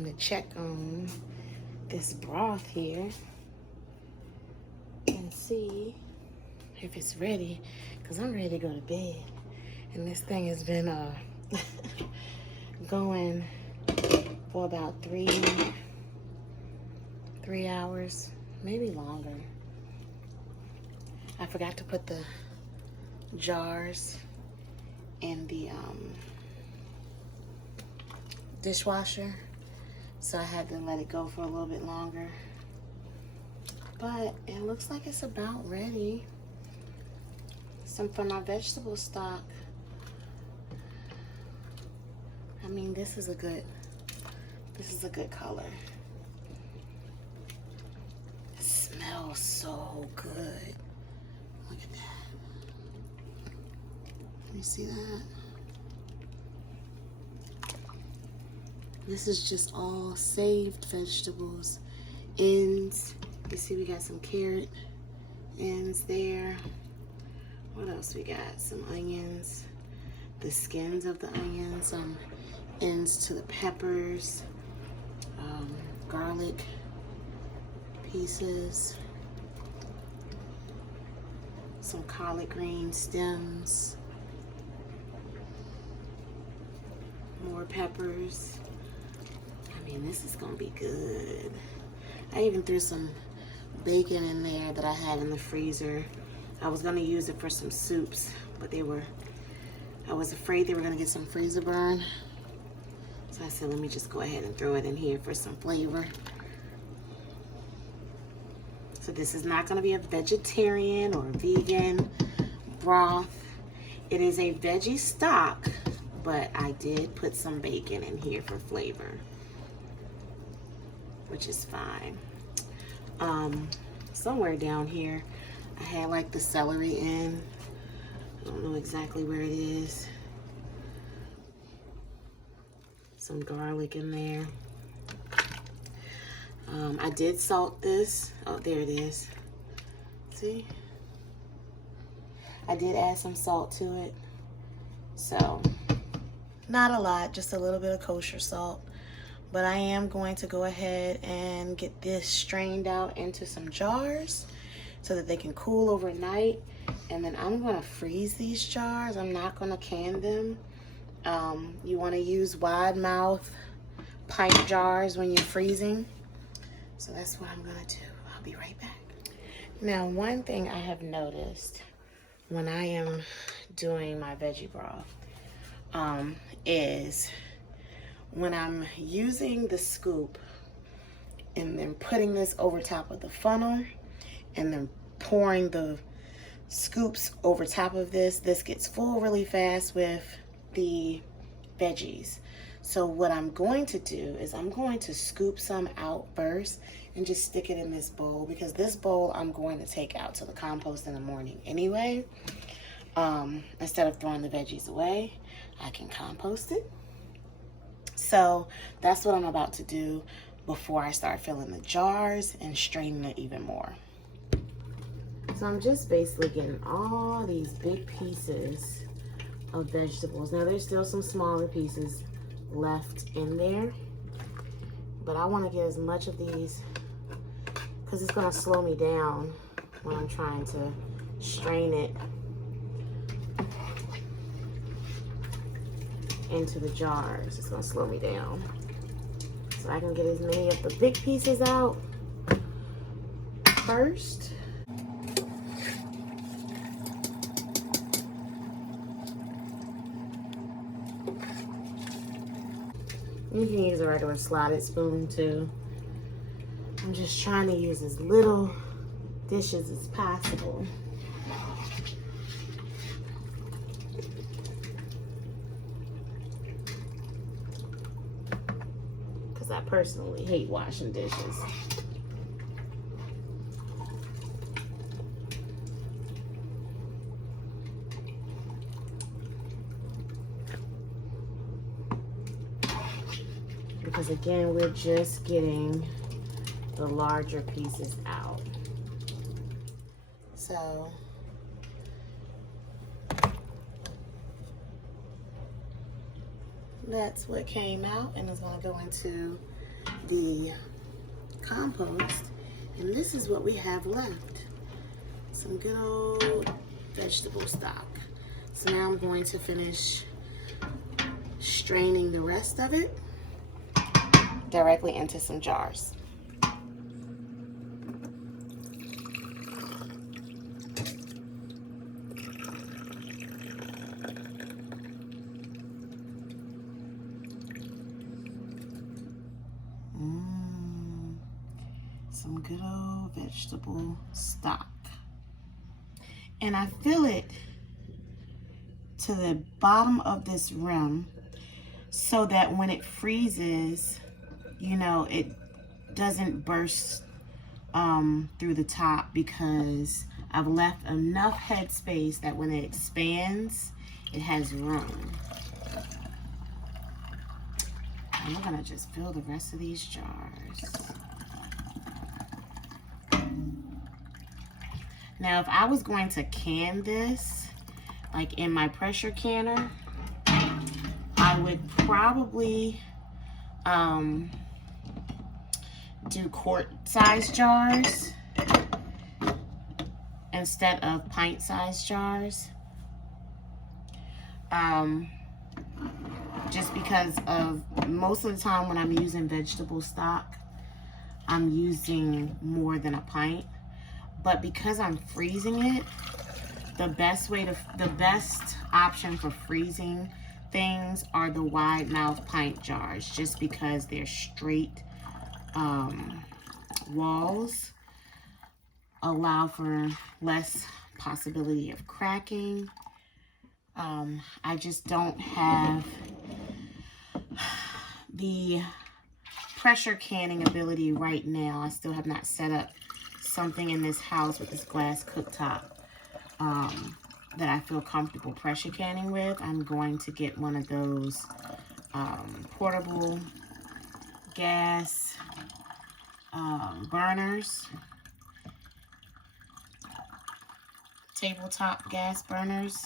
time to check on this broth here and see if it's ready, because I'm ready to go to bed. And this thing has been going for about three hours, maybe longer. I forgot to put the jars in the dishwasher, so I had to let it go for a little bit longer. But it looks like it's about ready. Some for my vegetable stock. I mean, this is a good color. It smells so good. Look at that. Can you see that? This is just all saved vegetables. Ends. You see we got some carrot ends there. What else we got? Some onions. The skins of the onions. Some ends to the peppers. Garlic pieces. Some collard green stems. More peppers. I mean, this is gonna be good. I even threw some bacon in there that I had in the freezer. I was gonna use it for some soups, but I was afraid they were gonna get some freezer burn. So I said, let me just go ahead and throw it in here for some flavor. So this is not gonna be a vegetarian or vegan broth. It is a veggie stock, but I did put some bacon in here for flavor, which is fine. Somewhere down here, I had like the celery in. I don't know exactly where it is. Some garlic in there. I did salt this. Oh, there it is. See? I did add some salt to it. So, not a lot, just a little bit of kosher salt. But I am going to go ahead and get this strained out into some jars so that they can cool overnight. And then I'm gonna freeze these jars. I'm not gonna can them. You wanna use wide mouth pint jars when you're freezing. So that's what I'm gonna do. I'll be right back. Now, one thing I have noticed when I am doing my veggie broth is when I'm using the scoop and then putting this over top of the funnel and then pouring the scoops over top of this gets full really fast with the veggies. So what I'm going to do is I'm going to scoop some out first and just stick it in this bowl, because this bowl I'm going to take out to the compost in the morning anyway. Instead of throwing the veggies away, I can compost it. So that's what I'm about to do before I start filling the jars and straining it even more. So I'm just basically getting all these big pieces of vegetables. Now there's still some smaller pieces left in there, but I want to get as much of these because it's going to slow me down when I'm trying to strain it into the jars. It's going to slow me down. So I can get as many of the big pieces out first. You can use a regular slotted spoon too. I'm just trying to use as little dishes as possible. Because I personally hate washing dishes. Because again, we're just getting the larger pieces out. So that's what came out, and it's going to go into the compost, and this is what we have left. Some good old vegetable stock. So now I'm going to finish straining the rest of it directly into some jars. Some good old vegetable stock. And I fill it to the bottom of this rim so that when it freezes, you know, it doesn't burst through the top, because I've left enough headspace that when it expands, it has room. And we're gonna just fill the rest of these jars. Now, if I was going to can this, like in my pressure canner, I would probably do quart-sized jars instead of pint-sized jars. Just because of most of the time when I'm using vegetable stock, I'm using more than a pint. But because I'm freezing it, the best option for freezing things are the wide mouth pint jars, just because they're straight walls, allow for less possibility of cracking. I just don't have the pressure canning ability right now. I still have not set up something in this house with this glass cooktop that I feel comfortable pressure canning with. I'm going to get one of those portable gas burners, tabletop gas burners.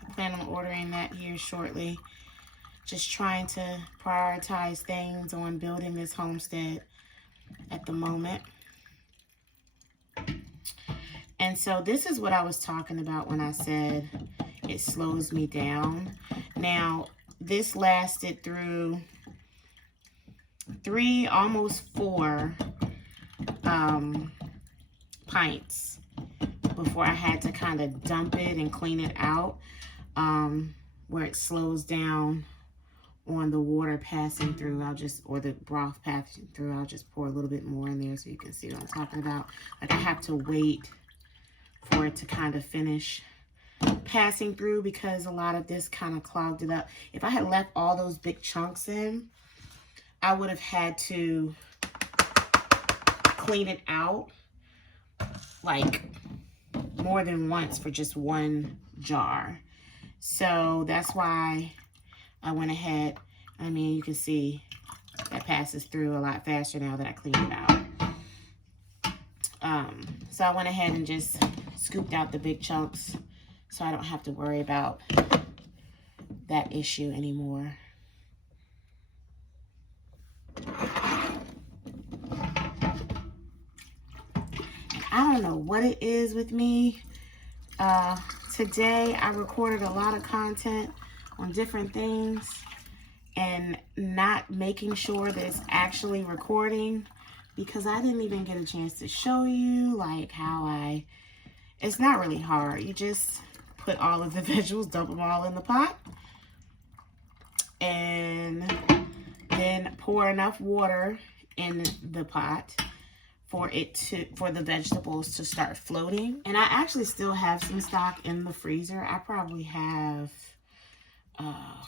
I plan on ordering that here shortly. Just trying to prioritize things on building this homestead at the moment. And so this is what I was talking about when I said it slows me down. Now, this lasted through 3, almost 4 pints before I had to kind of dump it and clean it out, where it slows down on the water passing through. Or the broth passing through, I'll just pour a little bit more in there so you can see what I'm talking about. Like, I have to wait for it to kind of finish passing through, because a lot of this kind of clogged it up. If I had left all those big chunks in, I would have had to clean it out like more than once for just one jar. So that's why I went ahead. I mean, you can see that passes through a lot faster now that I cleaned it out. So I went ahead and just scooped out the big chunks so I don't have to worry about that issue anymore. I don't know what it is with me. Today I recorded a lot of content on different things and not making sure that it's actually recording, because I didn't even get a chance to show you like how it's not really hard. You just put all of the vegetables, dump them all in the pot, and then pour enough water in the pot for the vegetables to start floating. And I actually still have some stock in the freezer. I probably have I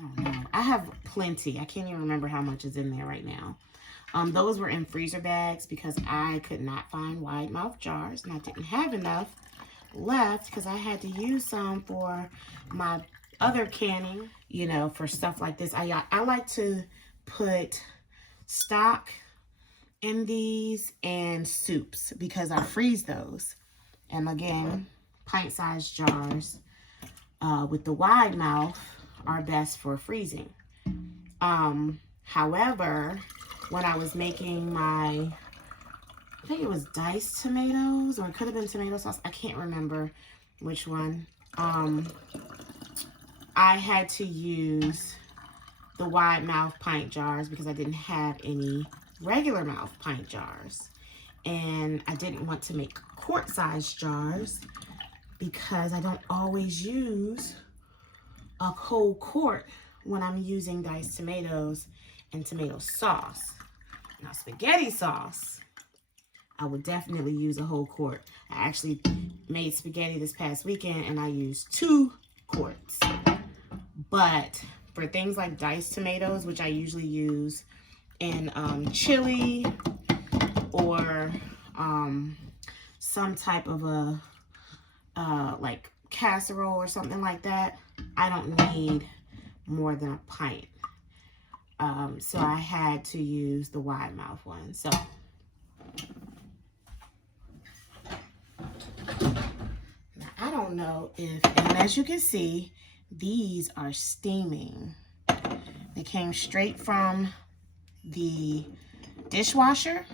don't know. I have plenty. I can't even remember how much is in there right now. Those were in freezer bags because I could not find wide mouth jars, and I didn't have enough left because I had to use some for my other canning, you know, for stuff like this. I like to put stock in these and soups because I freeze those. And again, pint-sized jars with the wide mouth are best for freezing. However, when I was making my, I think it was diced tomatoes, or it could have been tomato sauce. I can't remember which one. I had to use the wide mouth pint jars because I didn't have any regular mouth pint jars. And I didn't want to make quart-sized jars because I don't always use a whole quart when I'm using diced tomatoes and tomato sauce. Now, spaghetti sauce, I would definitely use a whole quart. I actually made spaghetti this past weekend and I used 2 quarts. But for things like diced tomatoes, which I usually use in chili or some type of a like casserole or something like that, I don't need more than a pint. So I had to use the wide mouth one. So now I don't know if, and as you can see, these are steaming. They came straight from the dishwasher.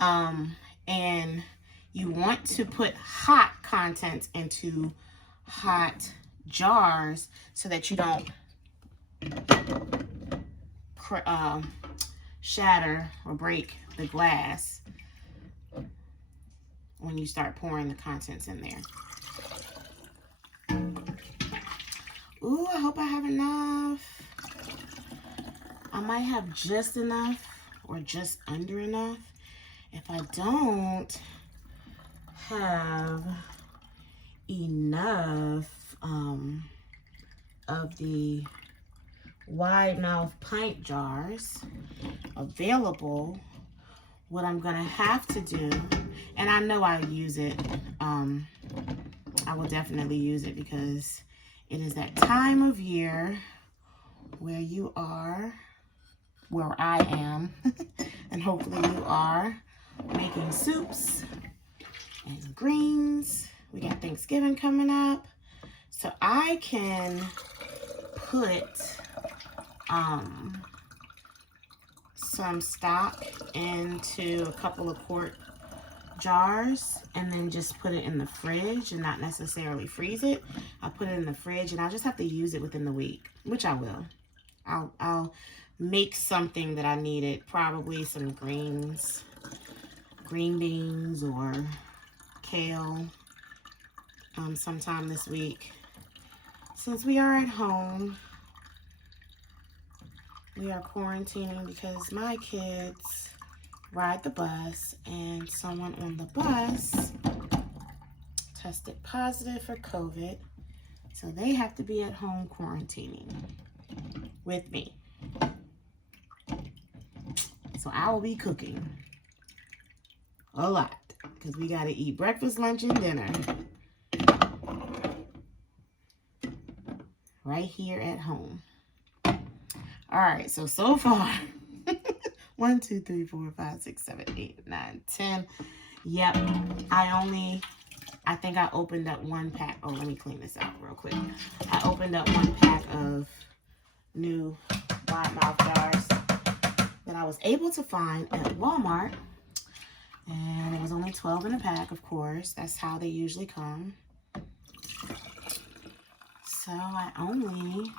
And you want to put hot contents into hot jars so that you don't shatter or break the glass when you start pouring the contents in there. Ooh, I hope I have enough. I might have just enough or just under enough. If I don't have enough of the wide mouth pint jars available, what I'm gonna have to do, and I know I use it, I will definitely use it because it is that time of year where you are, where I am, and hopefully you are, making soups and greens. We got Thanksgiving coming up. So I can put some stock into a couple of quart jars and then just put it in the fridge and not necessarily freeze it. I'll put it in the fridge and I'll just have to use it within the week, which I will. I'll make something that I needed, probably some greens, green beans or kale sometime this week. Since we are at home, we are quarantining because my kids ride the bus and someone on the bus tested positive for COVID. So they have to be at home quarantining with me. So I will be cooking a lot because we got to eat breakfast, lunch, and dinner right here at home. All right, so far, 1, 2, 3, 4, 5, 6, 7, 8, 9, 10. Yep, I think I opened up 1 pack. Oh, let me clean this out real quick. I opened up 1 pack of new wide mouth jars that I was able to find at Walmart. And it was only 12 in a pack, of course. That's how they usually come. So I only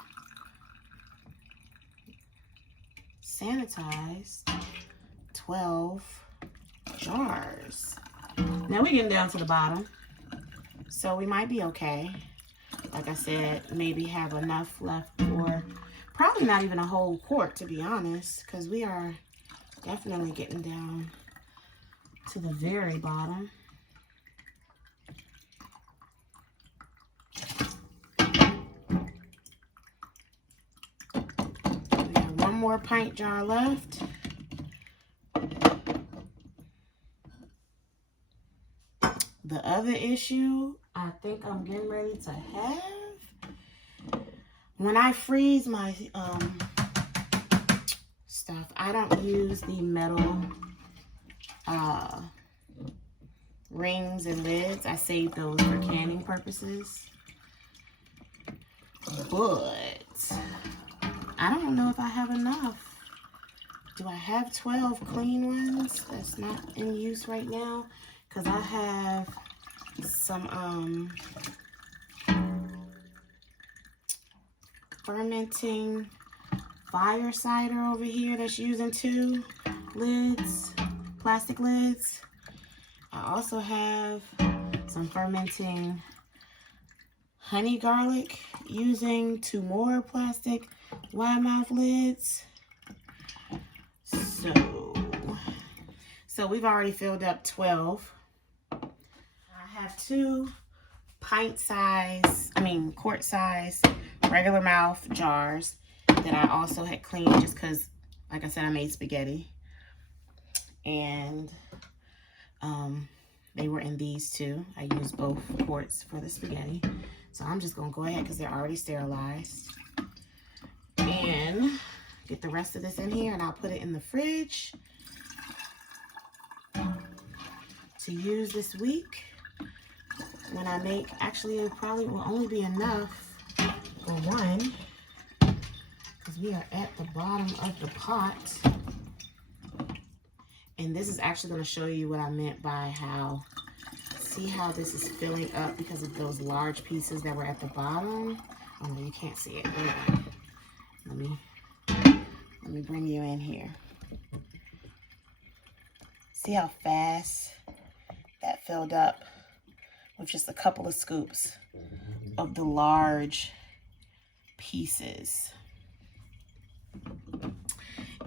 sanitized 12 jars. Now we're getting down to the bottom. So we might be okay. Like I said, maybe have enough left for probably not even a whole quart, to be honest, because we are definitely getting down to the very bottom. We have 1 more pint jar left. The other issue I think I'm getting ready to have, when I freeze my stuff, I don't use the metal rings and lids. I save those for canning purposes. But I don't know if I have enough Do I have 12 clean ones that's not in use right now? Because I have some fermenting fire cider over here that's using 2 lids, plastic lids. I also have some fermenting honey garlic using 2 more plastic wide mouth lids. So we've already filled up 12. I have 2 quart size regular mouth jars that I also had cleaned just because, like I said, I made spaghetti. And they were in these 2. I used both quarts for the spaghetti. So I'm just going to go ahead because they're already sterilized. And get the rest of this in here, and I'll put it in the fridge to use this week when I make. Actually, it probably will only be enough for one because we are at the bottom of the pot. And this is actually going to show you what I meant by see how this is filling up because of those large pieces that were at the bottom. Oh no, you can't see it. Let me bring you in here. See how fast that filled up with just a couple of scoops of the large pieces.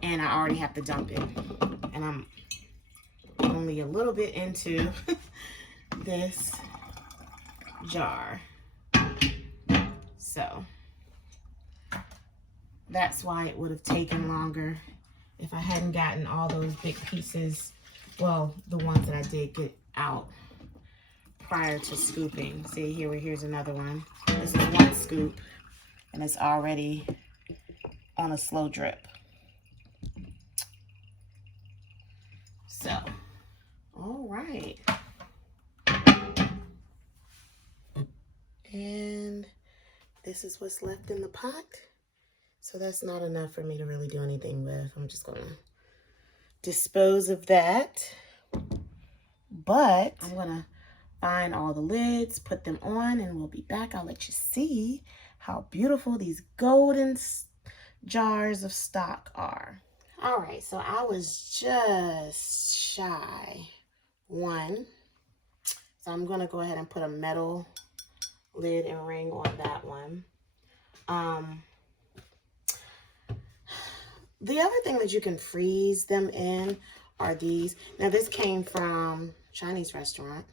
And I already have to dump it. And I'm only a little bit into this jar. So that's why it would have taken longer if I hadn't gotten all those big pieces, well, the ones that I did get out prior to scooping. See, here's another one. This is 1 scoop, and it's already on a slow drip. So, all right. And this is what's left in the pot. So that's not enough for me to really do anything with. I'm just going to dispose of that. But I'm going to find all the lids, put them on, and we'll be back. I'll let you see how beautiful these golden jars of stock are. All right, so I was just shy 1. So I'm going to go ahead and put a metal lid and ring on that one. The other thing that you can freeze them in are these. Now this came from Chinese restaurant,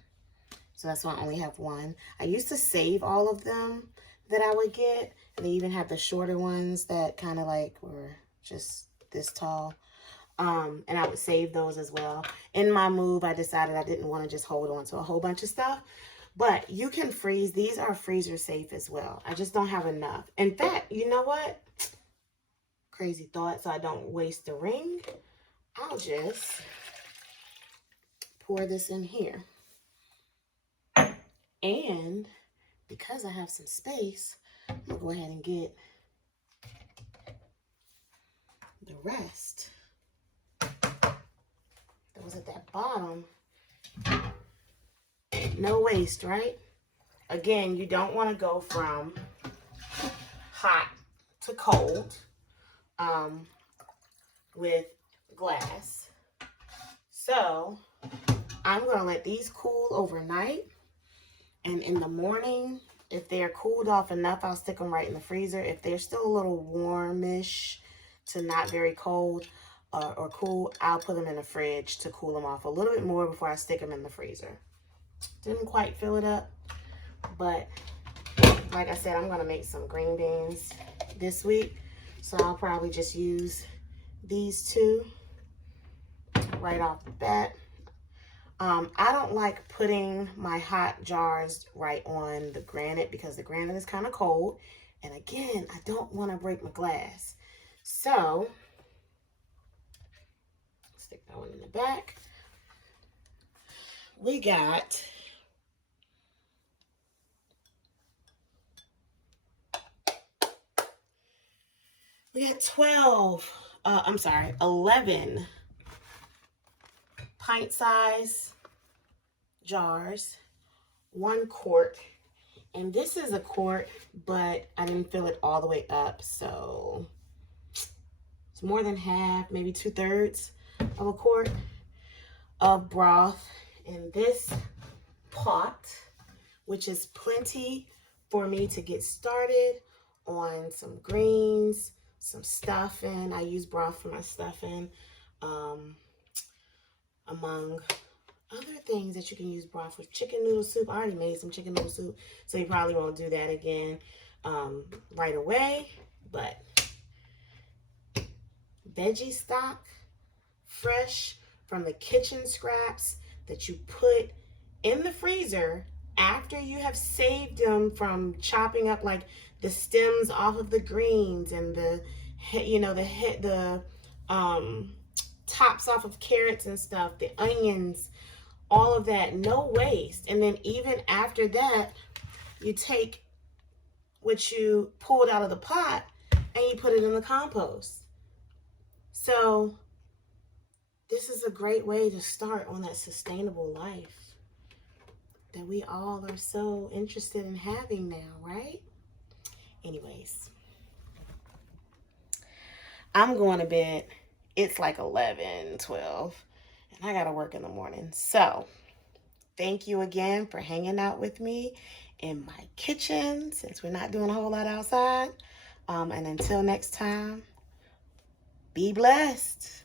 so that's why I only have 1. I used to save all of them that I would get, and they even have the shorter ones that kind of like were just this tall. And I would save those as well. In my move, I decided I didn't want to just hold on to a whole bunch of stuff. But you can freeze. These are freezer safe as well. I just don't have enough. In fact, you know what? Crazy thought, so I don't waste the ring. I'll just pour this in here. And because I have some space, I'm going to go ahead and get the rest. That was at that bottom. No waste, right? Again, you don't want to go from hot to cold with glass. So I'm going to let these cool overnight. And in the morning, if they're cooled off enough, I'll stick them right in the freezer. If they're still a little warmish to not very cold or cool, I'll put them in the fridge to cool them off a little bit more before I stick them in the freezer. Didn't quite fill it up, but like I said, I'm going to make some green beans this week. So I'll probably just use these 2 right off the bat. I don't like putting my hot jars right on the granite because the granite is kind of cold. And again, I don't want to break my glass. So, stick that one in the back. We got We got 12 I'm sorry, 11 pint-size jars, 1 quart. And this is a quart, but I didn't fill it all the way up, so it's more than half, maybe 2/3 of a quart of broth in this pot, which is plenty for me to get started on some greens, some stuffing. I use broth for my stuffing, among other things that you can use broth for. Chicken noodle soup. I already made some chicken noodle soup, so you probably won't do that again right away. But veggie stock, fresh from the kitchen scraps that you put in the freezer after you have saved them from chopping up like the stems off of the greens and the tops off of carrots and stuff, the onions, all of that, no waste. And then even after that, you take what you pulled out of the pot and you put it in the compost. So this is a great way to start on that sustainable life that we all are so interested in having now, right? Anyways, I'm going to bed. It's like 11, 12, and I got to work in the morning. So thank you again for hanging out with me in my kitchen since we're not doing a whole lot outside. And until next time, be blessed.